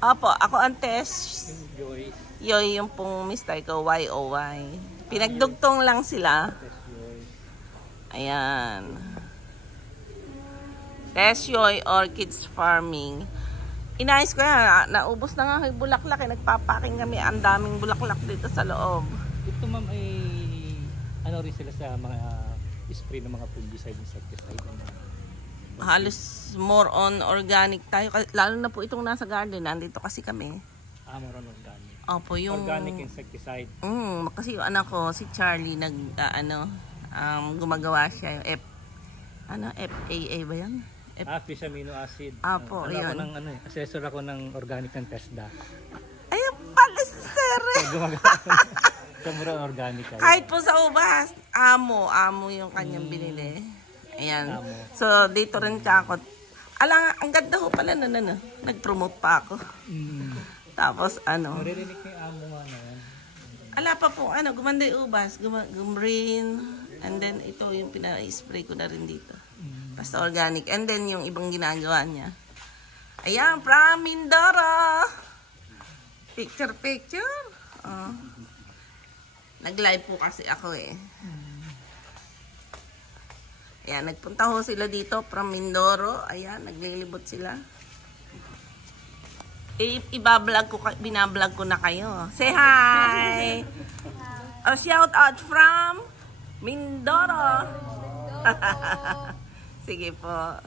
Opo, ako ang Tess. Joy. Yoy yung pong mister ko, Y-O-Y. Pinagdugtong lang sila. Ayan. Tess Yoy Orchids Farming. Inayos ko yan. Naubos na nga yung bulaklak. Nagpapaking kami. Ang daming bulaklak dito sa loob. Ito ma'am ay ano rin sila sa mga spray ng mga fungicide, insecticide. Halos more on organic tayo. Lalo na po itong nasa garden. Nandito kasi kami. More on organic. Opo, yung Organic insecticide. kasi yung anak ko, si Charlie, gumagawa siya yung FAA ba yan? Fish amino acid. Apo, yun. Ako ng assessor ako ng organic ng TESDA. Ayun pala, sir. So, mura organic. Kahit po sa ubas, amo yung kanyang binili. Ayan. Amo. So, dito rin siya ako. Ang ganda ho pala nag-promote pa ako. Tapos, Maririnig ko yung amo nga na yan. ala pa po, gumanda yung ubas, gumrin, and then ito yung pina-spray ko na rin dito. Basta organic. And then yung ibang ginagawa niya. Ayan, from Mindoro. Picture. Nag-live po kasi ako eh. Ayan, nagpunta ho sila dito from Mindoro. Ayan, naglilibot sila. Binablog ko na kayo. Say hi! Shout out from Mindoro. Sige po.